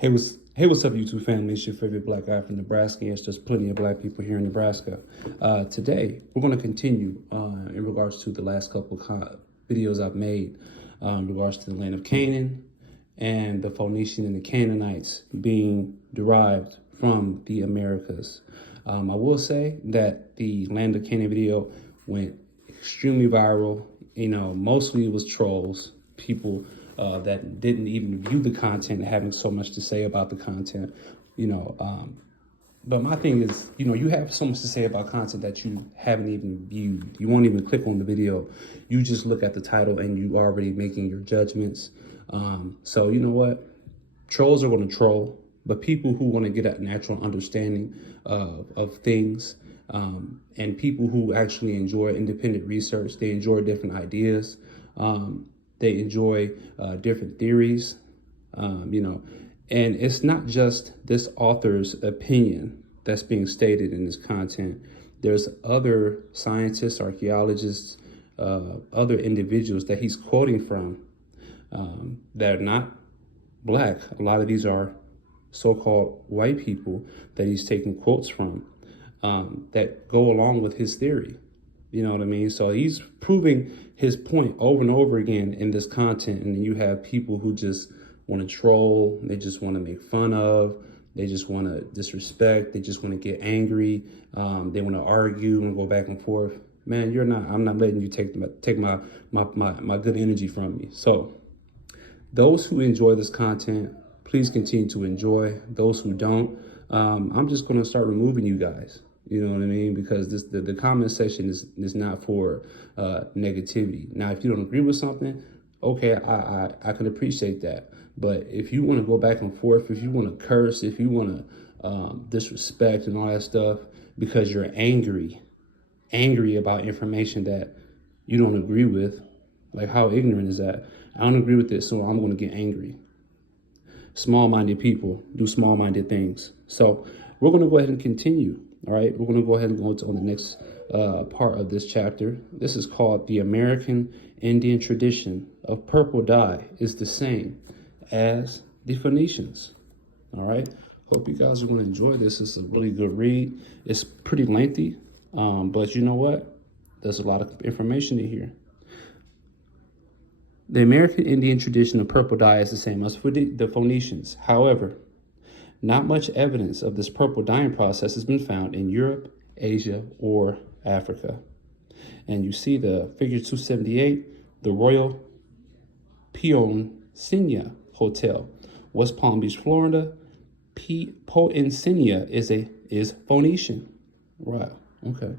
What's up, YouTube family? It's your favorite black guy from Nebraska. Yes, there's plenty of black people here in Nebraska. Today, we're going to continue in regards to the last couple of videos I've made in regards to the land of Canaan and the Phoenicians and the Canaanites being derived from the Americas. I will say that the land of Canaan video went extremely viral. You know, mostly it was trolls, people that didn't even view the content, having so much to say about the content, But my thing is, you have so much to say about content that you haven't even viewed. You won't even click on the video. You just look at the title and you already making your judgments. So you know what? Trolls are going to troll, but people who want to get a natural understanding of things, and people who actually enjoy independent research, they enjoy different ideas. They enjoy different theories, and it's not just this author's opinion that's being stated in this content. There's other scientists, archaeologists, other individuals that he's quoting from that are not black. A lot of these are so-called white people that he's taking quotes from that go along with his theory. You know what I mean? So he's proving his point over and over again in this content. And then you have people who just want to troll. They just want to make fun of. They just want to disrespect. They just want to get angry. They want to argue and go back and forth. Man, I'm not letting you take my good energy from me. So those who enjoy this content, please continue to enjoy. Those who don't, I'm just going to start removing you guys. You know what I mean? Because the comment section is not for negativity. Now, if you don't agree with something, okay, I can appreciate that. But if you want to go back and forth, if you want to curse, if you want to disrespect and all that stuff because you're angry about information that you don't agree with, like how ignorant is that? I don't agree with this, so I'm going to get angry. Small-minded people do small-minded things. So we're going to go ahead and continue. All right, we're going to go ahead and go on the next part of this chapter. This is called The American Indian Tradition of Purple Dye is the same as the Phoenicians. All right, hope you guys are going to enjoy this. It's a really good read. It's pretty lengthy, but you know what? There's a lot of information in here. The American Indian tradition of purple dye is the same as for the Phoenicians. However, not much evidence of this purple dyeing process has been found in Europe, Asia, or Africa. And you see the figure 278, the Royal Phoenician Hotel, West Palm Beach, Florida. Phoenician is Phoenician. Right, okay.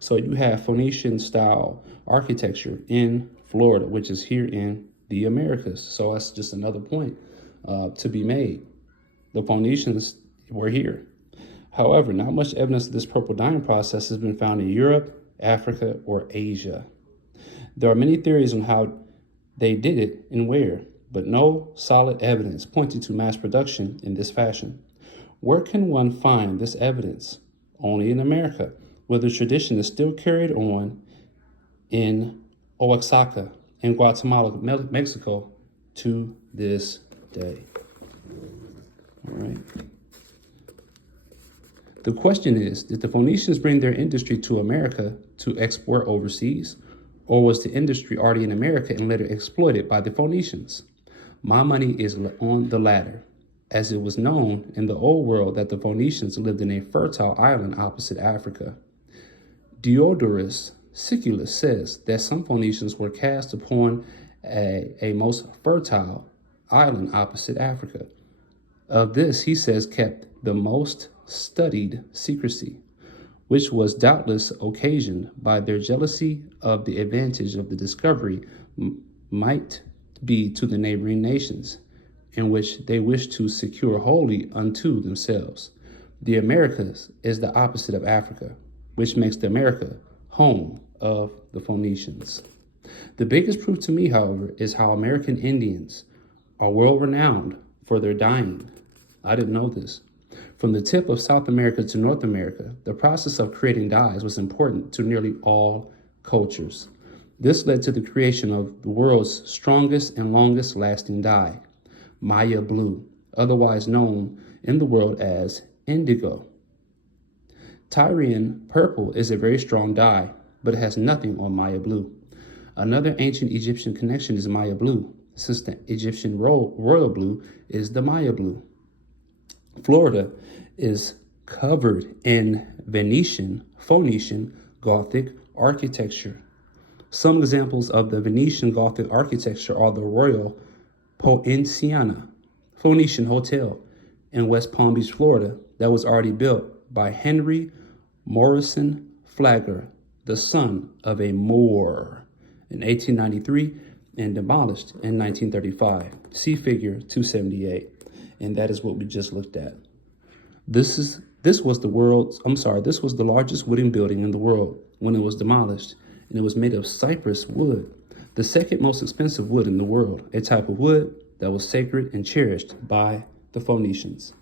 So you have Phoenician style architecture in Florida, which is here in the Americas. So that's just another point to be made. The Phoenicians were here. However, not much evidence of this purple dyeing process has been found in Europe, Africa, or Asia. There are many theories on how they did it and where, but no solid evidence pointing to mass production in this fashion. Where can one find this evidence? Only in America, where the tradition is still carried on in Oaxaca and Guatemala, Mexico, to this day. All right. The question is, did the Phoenicians bring their industry to America to export overseas? Or was the industry already in America and later exploited by the Phoenicians? My money is on the latter, as it was known in the old world that the Phoenicians lived in a fertile island opposite Africa. Diodorus Siculus says that some Phoenicians were cast upon a most fertile island opposite Africa. Of this, he says, kept the most studied secrecy, which was doubtless occasioned by their jealousy of the advantage of the discovery might be to the neighboring nations, in which they wished to secure wholly unto themselves. The Americas is the opposite of Africa, which makes the America home of the Phoenicians. The biggest proof to me, however, is how American Indians are world-renowned for their dyeing. I didn't know this. From the tip of South America to North America, the process of creating dyes was important to nearly all cultures. This led to the creation of the world's strongest and longest lasting dye, Maya blue, otherwise known in the world as indigo. Tyrian purple is a very strong dye, but it has nothing on Maya blue. Another ancient Egyptian connection is Maya blue, since the Egyptian royal blue is the Maya blue. Florida is covered in Phoenician Gothic architecture. Some examples of the Venetian Gothic architecture are the Royal Poinciana Phoenician Hotel in West Palm Beach, Florida, that was already built by Henry Morrison Flagler, the son of a Moor, in 1893 and demolished in 1935. See figure 278. And that is what we just looked at. This was the largest wooden building in the world when it was demolished, and it was made of cypress wood, the second most expensive wood in the world, a type of wood that was sacred and cherished by the Phoenicians.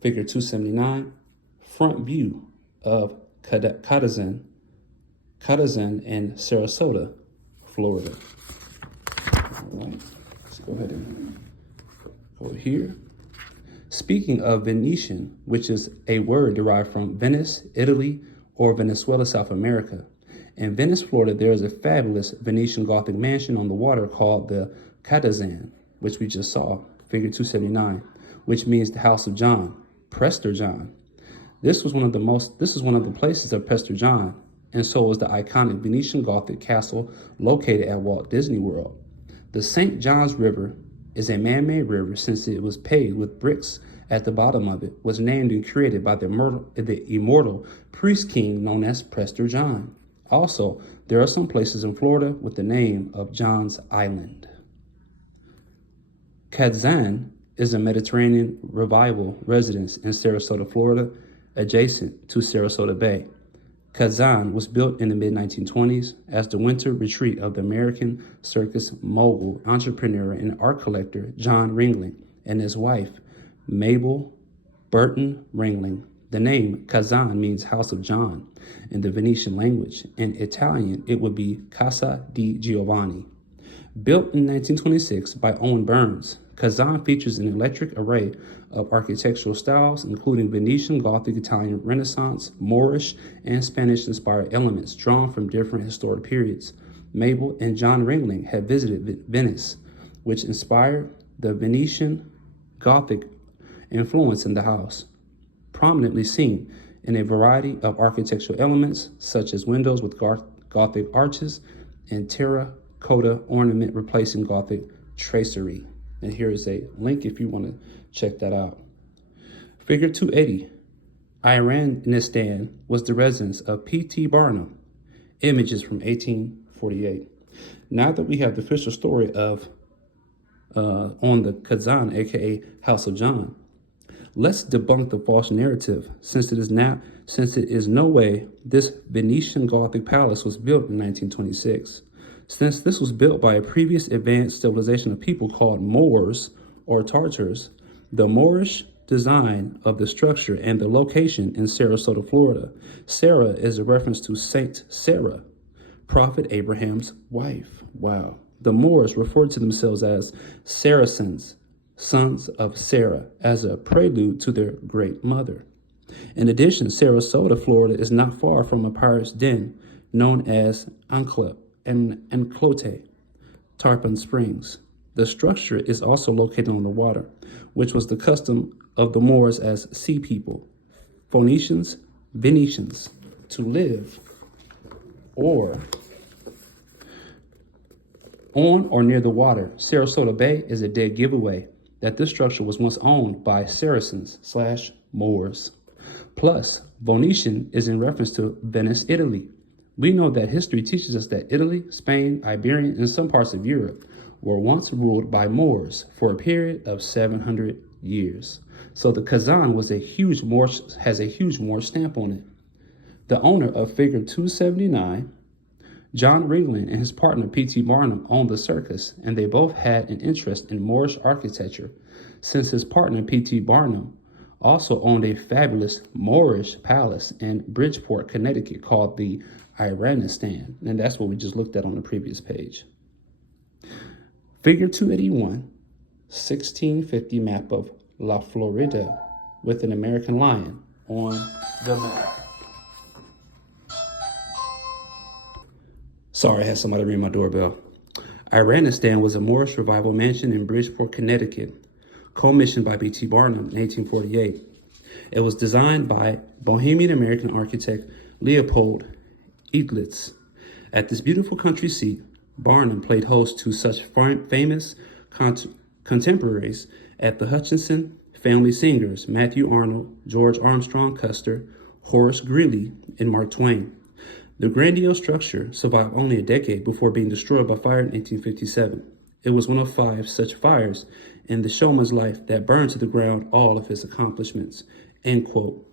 Figure 279, front view of Catazan in Sarasota, Florida. All right, let's go ahead and go here. Speaking of Venetian, which is a word derived from Venice, Italy, or Venezuela, South America. In Venice, Florida, there is a fabulous Venetian Gothic mansion on the water called the Catazan, which we just saw, figure 279, which means the house of John, Prester John. This is one of the places of Prester John, and so was the iconic Venetian Gothic castle located at Walt Disney World. The St. Johns River is a man-made river since it was paved with bricks at the bottom of it, was named and created by the immortal priest king known as Prester John. Also, there are some places in Florida with the name of John's Island. Kadzan is a Mediterranean revival residence in Sarasota, Florida, adjacent to Sarasota Bay. Kadzan was built in the mid-1920s as the winter retreat of the American circus mogul, entrepreneur, and art collector John Ringling and his wife, Mabel Burton Ringling. The name Kadzan means House of John in the Venetian language. In Italian, it would be Casa di Giovanni. Built in 1926 by Owen Burns, Kadzan features an eclectic array of architectural styles, including Venetian, Gothic, Italian, Renaissance, Moorish, and Spanish-inspired elements drawn from different historic periods. Mabel and John Ringling had visited Venice, which inspired the Venetian Gothic influence in the house, prominently seen in a variety of architectural elements, such as windows with Gothic arches and terracotta ornament replacing Gothic tracery. And here is a link if you want to check that out. Figure 280. Iranistan was the residence of P.T. Barnum. Images from 1848. Now that we have the official story of on the Kadzan, aka House of John, let's debunk the false narrative, since it is no way this Venetian Gothic palace was built in 1926. Since this was built by a previous advanced civilization of people called Moors or Tartars, the Moorish design of the structure and the location in Sarasota, Florida. Sarah is a reference to Saint Sarah, Prophet Abraham's wife. Wow. The Moors referred to themselves as Saracens, sons of Sarah, as a prelude to their great mother. In addition, Sarasota, Florida is not far from a pirate's den known as Enclote, Tarpon Springs. The structure is also located on the water, which was the custom of the Moors as sea people, Phoenicians, Venetians, to live on or near the water. Sarasota Bay is a dead giveaway that this structure was once owned by Saracens/Moors. Plus, Venetian is in reference to Venice, Italy. We know that history teaches us that Italy, Spain, Iberia, and some parts of Europe were once ruled by Moors for a period of 700 years. So the Kazan has a huge Moor stamp on it. The owner of figure 279, John Ringling, and his partner P.T. Barnum owned the circus, and they both had an interest in Moorish architecture, since his partner P.T. Barnum also owned a fabulous Moorish palace in Bridgeport, Connecticut called the Iranistan, and that's what we just looked at on the previous page. Figure 281, 1650 map of La Florida with an American lion on the map. Sorry, I had somebody ring my doorbell. Iranistan was a Moorish revival mansion in Bridgeport, Connecticut, commissioned by B.T. Barnum in 1848. It was designed by Bohemian American architect Leopold Edlitz. At this beautiful country seat, Barnum played host to such famous contemporaries at the Hutchinson family singers Matthew Arnold, George Armstrong Custer, Horace Greeley, and Mark Twain. The grandiose structure survived only a decade before being destroyed by fire in 1857. It was one of 5 such fires in the showman's life that burned to the ground all of his accomplishments. End quote.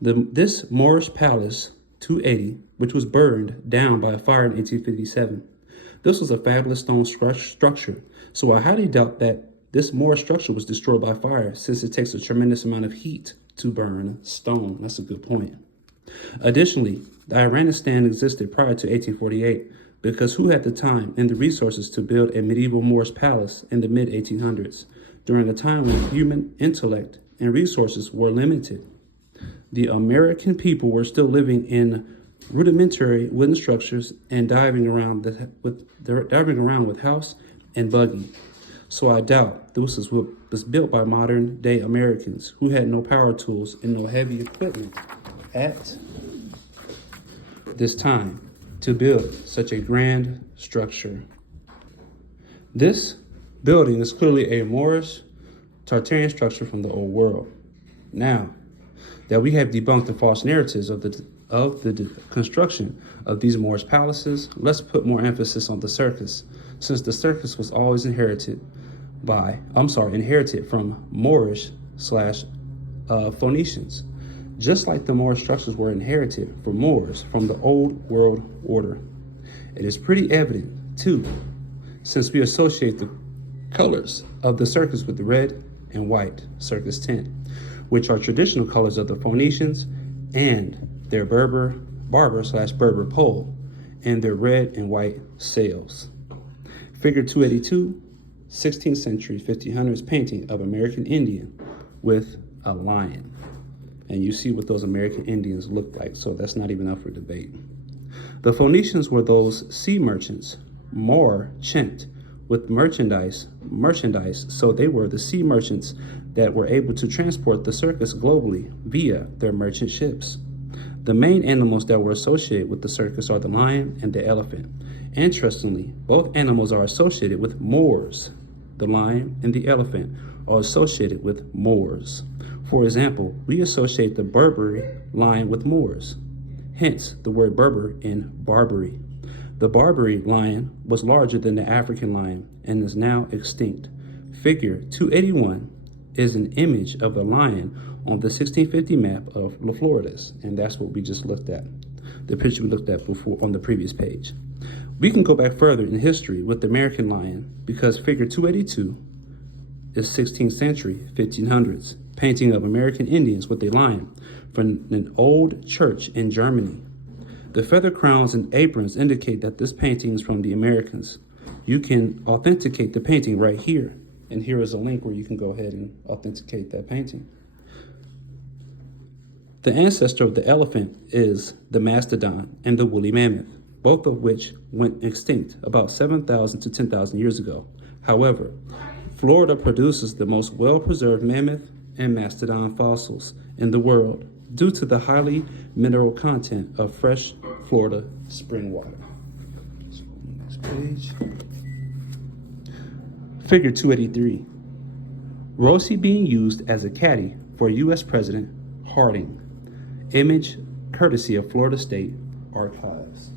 This Moorish Palace 280, which was burned down by a fire in 1857. This was a fabulous stone structure, so I highly doubt that this Moorish structure was destroyed by fire, since it takes a tremendous amount of heat to burn stone. That's a good point. Additionally, the Iranistan existed prior to 1848 because who had the time and the resources to build a medieval Moorish palace in the mid-1800s, during a time when human intellect and resources were limited? The American people were still living in rudimentary wooden structures and diving around with house and buggy. So I doubt this was built by modern day Americans who had no power tools and no heavy equipment at this time to build such a grand structure. This building is clearly a Moorish Tartarian structure from the old world. Now that we have debunked the false narratives of the construction of these Moorish palaces, let's put more emphasis on the circus, since the circus was always inherited from Moorish/Phoenicians, just like the Moorish structures were inherited from Moors from the old world order. It is pretty evident, too, since we associate the colors of the circus with the red and white circus tent, which are traditional colors of the Phoenicians, and their barber/Berber pole, and their red and white sails. Figure 282, 16th century 1500s painting of American Indian with a lion. And you see what those American Indians looked like, so that's not even up for debate. The Phoenicians were those sea merchants, merchant with merchandise, so they were the sea merchants that were able to transport the circus globally via their merchant ships. The main animals that were associated with the circus are the lion and the elephant. Interestingly, both animals are associated with Moors. The lion and the elephant are associated with Moors. For example, we associate the Barbary lion with Moors, hence the word Berber in Barbary. The Barbary lion was larger than the African lion and is now extinct. Figure 281 is an image of the lion on the 1650 map of La Floridas, and that's what we just looked at, the picture we looked at before on the previous page. We can go back further in history with the American lion, because figure 282 is 16th century, 1500s, painting of American Indians with a lion from an old church in Germany. The feather crowns and aprons indicate that this painting is from the Americans. You can authenticate the painting right here, and here is a link where you can go ahead and authenticate that painting. The ancestor of the elephant is the mastodon and the woolly mammoth, both of which went extinct about 7,000 to 10,000 years ago. However, Florida produces the most well-preserved mammoth and mastodon fossils in the world due to the highly mineral content of fresh Florida spring water. Next page. Figure 283. Rosie being used as a caddy for U.S. President Harding. Image courtesy of Florida State Archives.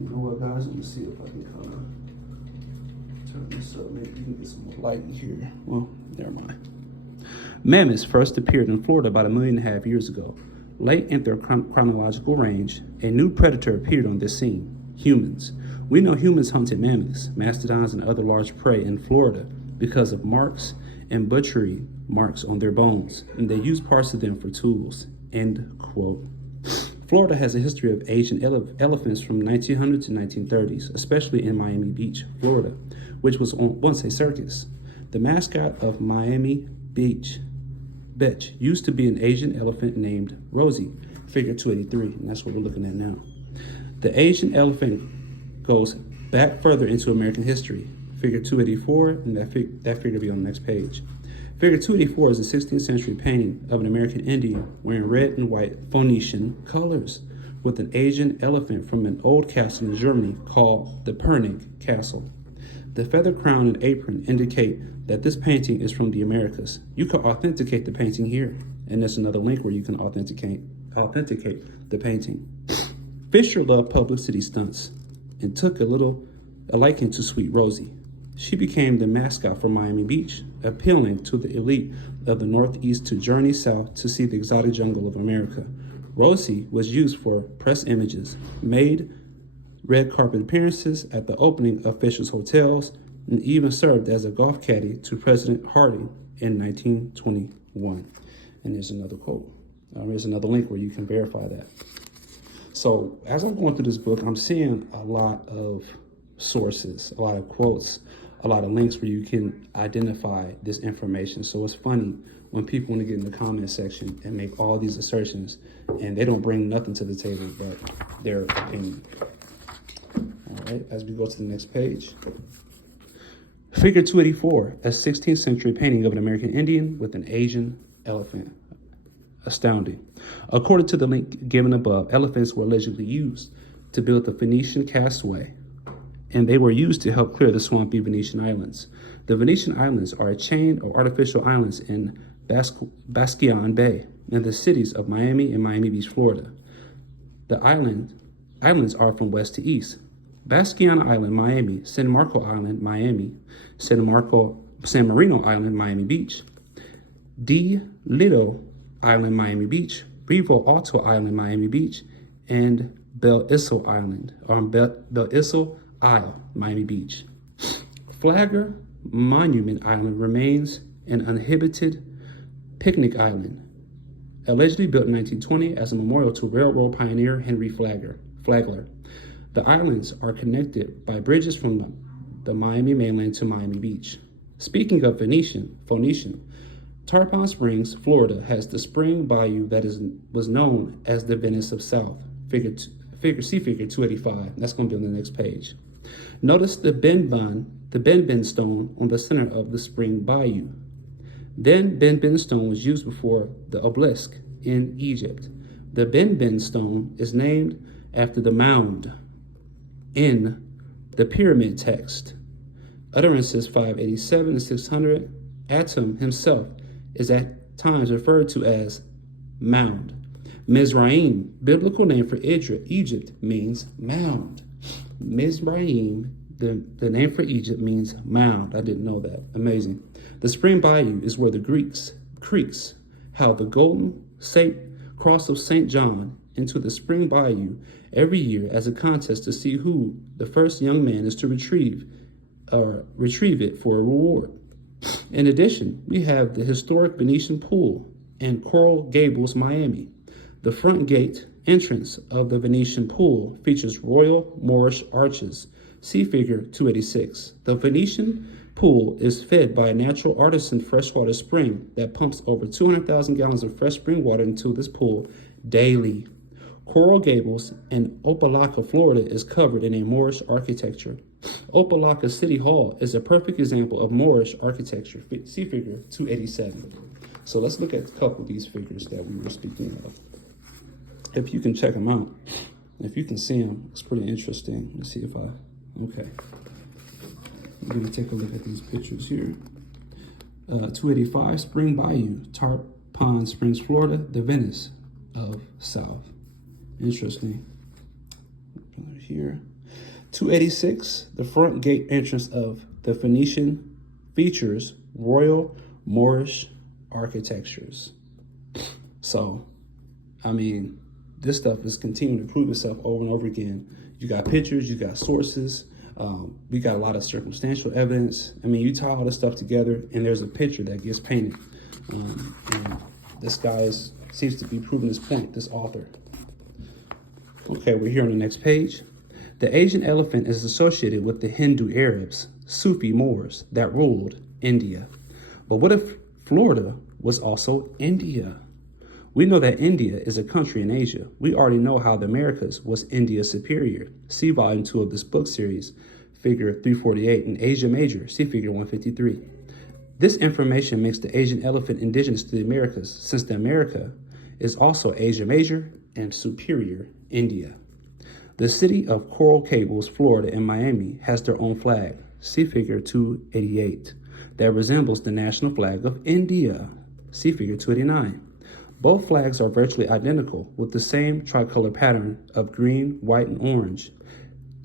You know what, guys? Let me see if I can turn this up. Maybe you can get some more light in here. Well, never mind. Mammoths first appeared in Florida about 1.5 million years ago. Late in their chronological range, a new predator appeared on this scene: humans. We know humans hunted mammoths, mastodons, and other large prey in Florida because of marks and butchery marks on their bones, and they used parts of them for tools. End quote. Florida has a history of Asian elephants from 1900 to 1930s, especially in Miami Beach, Florida, which was once a circus. The mascot of Miami Beach Betch used to be an Asian elephant named Rosie, figure 283, and that's what we're looking at now. The Asian elephant goes back further into American history, figure 284, and that figure will be on the next page. Figure 284 is a 16th century painting of an American Indian wearing red and white Phoenician colors with an Asian elephant from an old castle in Germany called the Pernig Castle. The feather crown and apron indicate that this painting is from the Americas. You can authenticate the painting here, and there's another link where you can authenticate the painting. Fisher loved publicity stunts and took a liking to Sweet Rosie. She became the mascot for Miami Beach, appealing to the elite of the Northeast to journey south to see the exotic jungle of America. Rosie was used for press images, made red carpet appearances at the opening of Fisher's hotels, and even served as a golf caddy to President Harding in 1921. And there's another quote. There's another link where you can verify that. So as I'm going through this book, I'm seeing a lot of sources, a lot of quotes, a lot of links where you can identify this information. So it's funny when people want to get in the comment section and make all these assertions and they don't bring nothing to the table but their opinion. All right, as we go to the next page. Figure 284, a 16th century painting of an American Indian with an Asian elephant. Astounding. According to the link given above, elephants were allegedly used to build the Phoenician castaway, and they were used to help clear the swampy Venetian islands. The Venetian islands are a chain of artificial islands in Biscayne Bay in the cities of Miami and Miami Beach, Florida. The islands are from west to east. Biscayne Island, Miami; San Marco Island, Miami; San Marino Island, Miami Beach; D. Lido Island, Miami Beach; Revo Alto Island, Miami Beach; and Bel Isle Island, Bel Isle, Miami Beach. Flagler Monument Island remains an uninhabited picnic island, allegedly built in 1920 as a memorial to railroad pioneer Henry Flagler. The islands are connected by bridges from the Miami mainland to Miami Beach. Speaking of Phoenician, Tarpon Springs, Florida has the spring bayou that was known as the Venice of South. Figure 285. That's going to be on the next page. Notice the Ben stone on the center of the spring bayou. Then Ben stone was used before the obelisk in Egypt. The Ben stone is named after the mound in the pyramid text. Utterances 587 and 600. Atum himself is at times referred to as mound. Mizraim, biblical name for Egypt, means mound. Mizraim, the name for Egypt, means mound. I didn't know that. Amazing. The spring bayou is where the creeks held the golden cross of St. John into the spring bayou every year as a contest to see who the first young man is to retrieve it for a reward. In addition, we have the historic Venetian Pool in Coral Gables, Miami. The front gate entrance of the Venetian Pool features royal Moorish arches. See figure 286. The Venetian Pool is fed by a natural artisan freshwater spring that pumps over 200,000 gallons of fresh spring water into this pool daily. Coral Gables in Opelika, Florida is covered in a Moorish architecture. Opelika City Hall is a perfect example of Moorish architecture. See figure 287. So let's look at a couple of these figures that we were speaking of. If you can check them out, if you can see them, it's pretty interesting. Let's see if okay. I'm going to take a look at these pictures here. 285, Spring Bayou, Tarpon Springs, Florida, the Venice of South. Interesting. Here. 286, the front gate entrance of the Phoenician features royal Moorish architectures. So, I mean, this stuff is continuing to prove itself over and over again. You got pictures, you got sources, we got a lot of circumstantial evidence. I mean, you tie all this stuff together and there's a picture that gets painted. And this guy seems to be proving his point, this author. Okay, we're here on the next page. The Asian elephant is associated with the Hindu Arabs, Sufi Moors that ruled India. But what if Florida was also India. We know that India is a country in Asia. We already know how the Americas was India superior. See volume 2 of this book series, figure 348, in Asia Major, see figure 153. This information makes the Asian elephant indigenous to the Americas, since the America is also Asia Major and superior India. The city of Coral Gables, Florida, and Miami has their own flag, see figure 288, that resembles the national flag of India, see figure 289. Both flags are virtually identical with the same tricolor pattern of green, white, and orange.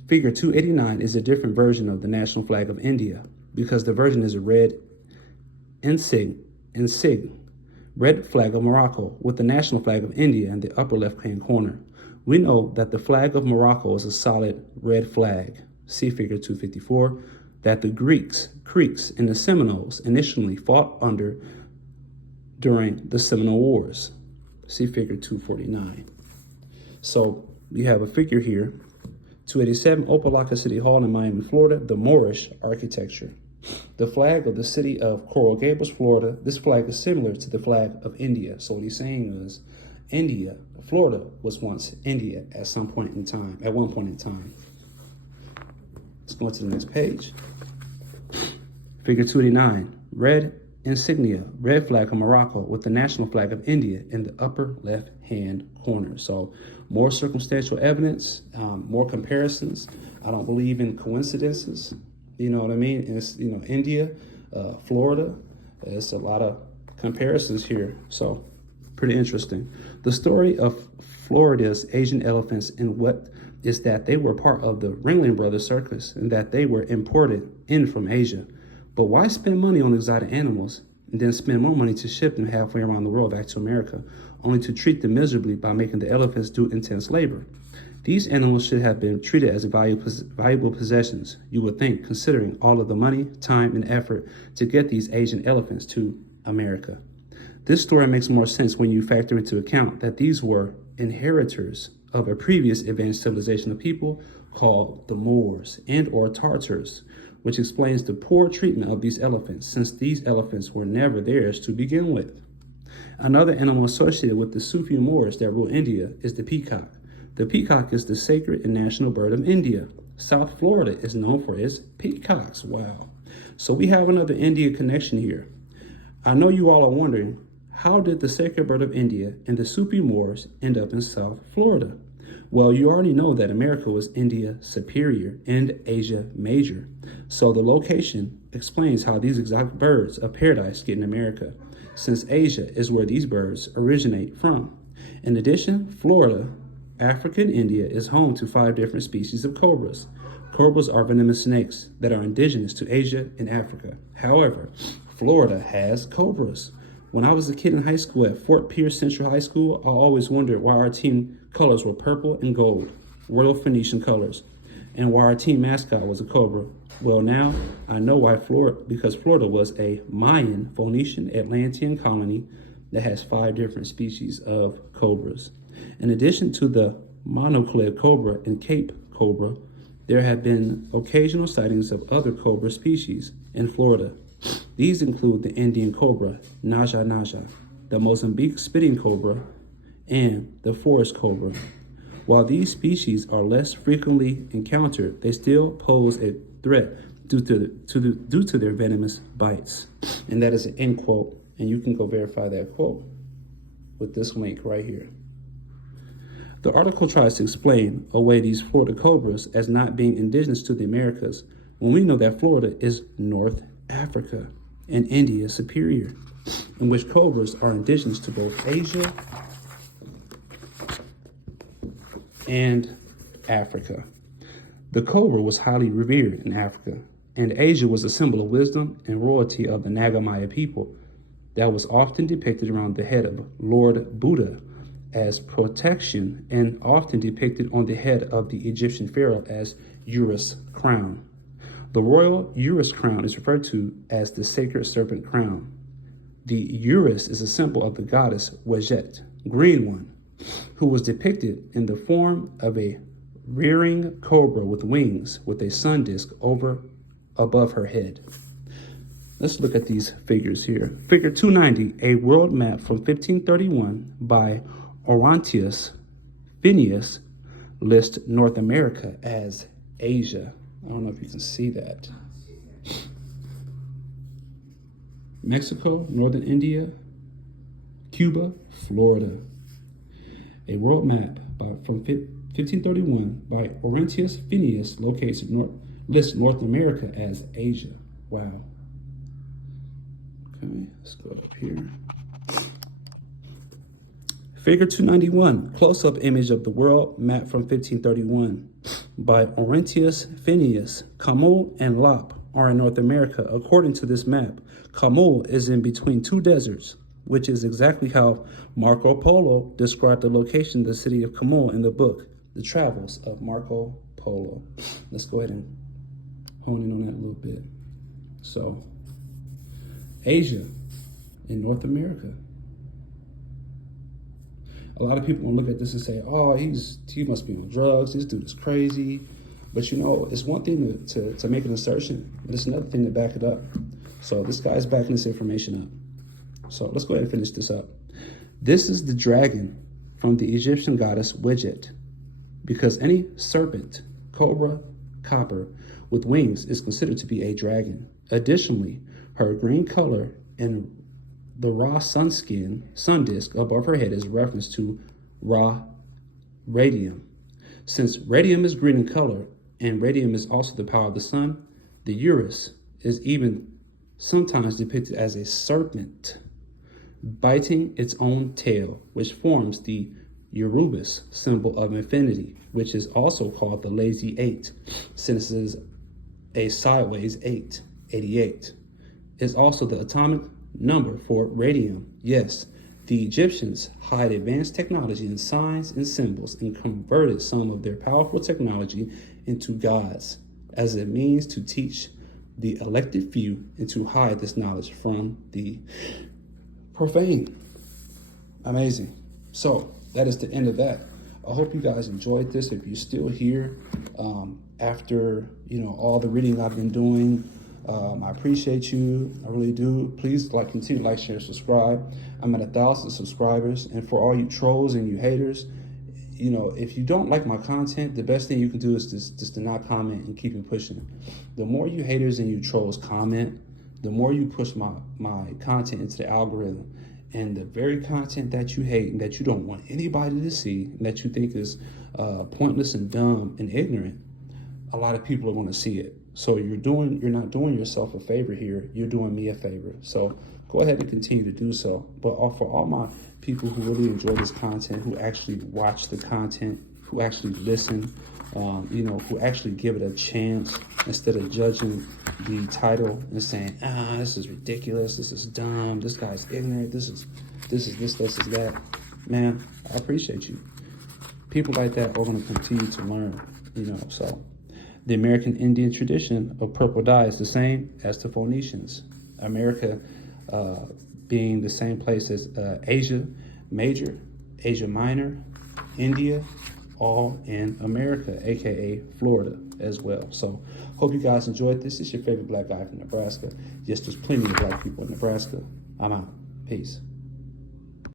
Figure 289 is a different version of the national flag of India because the version is a red insignia, red flag of Morocco with the national flag of India in the upper left-hand corner. We know that the flag of Morocco is a solid red flag, see figure 254, that the Greeks, Creeks, and the Seminoles initially fought under during the Seminole Wars, see figure 249. So we have a figure here, 287, Opelika City Hall in Miami, Florida, the Moorish architecture. The flag of the city of Coral Gables, Florida, this flag is similar to the flag of India. So what he's saying is India, Florida was once India at one point in time. Let's go to the next page. Figure 289, red insignia, red flag of Morocco with the national flag of India in the upper left-hand corner. So more circumstantial evidence, more comparisons. I don't believe in coincidences. You know what I mean? It's, India, Florida. It's a lot of comparisons here. So pretty interesting. The story of Florida's Asian elephants and what is that they were part of the Ringling Brothers circus and that they were imported in from Asia. But why spend money on exotic animals and then spend more money to ship them halfway around the world back to America, only to treat them miserably by making the elephants do intense labor? These animals should have been treated as valuable possessions, you would think, considering all of the money, time, and effort to get these Asian elephants to America. This story makes more sense when you factor into account that these were inheritors of a previous advanced civilization of people called the Moors and or Tartars, which explains the poor treatment of these elephants, since these elephants were never theirs to begin with. Another animal associated with the Sufi Moors that rule India is the peacock. The peacock is the sacred and national bird of India. South Florida is known for its peacocks. Wow. So we have another India connection here. I know you all are wondering, how did the sacred bird of India and the Sufi Moors end up in South Florida? Well, you already know that America was India superior and Asia major. So the location explains how these exotic birds of paradise get in America, since Asia is where these birds originate from. In addition, Florida, African India, is home to 5 different species of cobras. Cobras are venomous snakes that are indigenous to Asia and Africa. However, Florida has cobras. When I was a kid in high school at Fort Pierce Central High School, I always wondered why our team colors were purple and gold, Royal Phoenician colors, and why our team mascot was a cobra. Well, now I know why because Florida was a Mayan, Phoenician, Atlantean colony that has 5 different species of cobras. In addition to the monocled cobra and Cape cobra, there have been occasional sightings of other cobra species in Florida. These include the Indian cobra, Naja naja, the Mozambique spitting cobra, and the forest cobra. While these species are less frequently encountered, they still pose a threat due to their venomous bites. And that is an end quote, and you can go verify that quote with this link right here. The article tries to explain away these Florida cobras as not being indigenous to the Americas, when we know that Florida is North Africa and India is superior, in which cobras are indigenous to both Asia and Africa. The cobra was highly revered in Africa, and Asia was a symbol of wisdom and royalty of the Nagamaya people that was often depicted around the head of Lord Buddha as protection and often depicted on the head of the Egyptian pharaoh as Urus crown. The royal Urus crown is referred to as the sacred serpent crown. The Urus is a symbol of the goddess Wajet, green one, who was depicted in the form of a rearing cobra with wings with a sun disk above her head. let's look at these figures here. Figure 290, a world map from 1531 by Orontius Phineas lists North America as Asia. I don't know if you can see that. Mexico, northern India, Cuba, Florida. A world map from 1531 by Orontius Phineas lists North America as Asia. Wow. Okay, let's go up here. Figure 291, close-up image of the world map from 1531 by Orontius Phineas. Camul and Lop are in North America. According to this map, Camul is in between two deserts, which is exactly how Marco Polo described the location of the city of Camul in the book, The Travels of Marco Polo. Let's go ahead and hone in on that a little bit. So, Asia in North America. A lot of people will look at this and say, oh, he must be on drugs. This dude is crazy. But you know, it's one thing to make an assertion, but it's another thing to back it up. So this guy's backing this information up. So let's go ahead and finish this up. This is the dragon from the Egyptian goddess Widget, because any serpent, cobra, copper with wings is considered to be a dragon. Additionally, her green color and the Ra sun disk above her head is a reference to Ra radium. Since radium is green in color and radium is also the power of the sun, the Urus is even sometimes depicted as a serpent biting its own tail, which forms the Urubis symbol of infinity, which is also called the lazy 8, since it is a sideways 8, 88. Is also the atomic number for radium. Yes, the Egyptians hide advanced technology in signs and symbols and converted some of their powerful technology into gods as a means to teach the elected few and to hide this knowledge from the profane. Amazing. So that is the end of that. I hope you guys enjoyed this. If you're still here after all the reading I've been doing, I appreciate you. I really do. Please continue to like, share, subscribe. I'm at 1,000 subscribers, and for all you trolls and you haters, if you don't like my content, the best thing you can do is just to not comment and keep it pushing. The more you haters and you trolls comment, the more you push my content into the algorithm. And the very content that you hate and that you don't want anybody to see and that you think is pointless and dumb and ignorant, a lot of people are going to see it. So you're not doing yourself a favor here. You're doing me a favor. So go ahead and continue to do so. But for all my people who really enjoy this content, who actually watch the content, who actually listen, who actually give it a chance instead of judging the title and saying, this is ridiculous, this is dumb, this guy's ignorant, this is that. Man, I appreciate you. People like that are going to continue to learn, so. The American Indian tradition of purple dye is the same as the Phoenicians. America being the same place as Asia Major, Asia Minor, India, all in America, aka Florida as well. So hope you guys enjoyed this. It's your favorite black guy from Nebraska. Yes, there's plenty of black people in Nebraska. I'm out. Peace.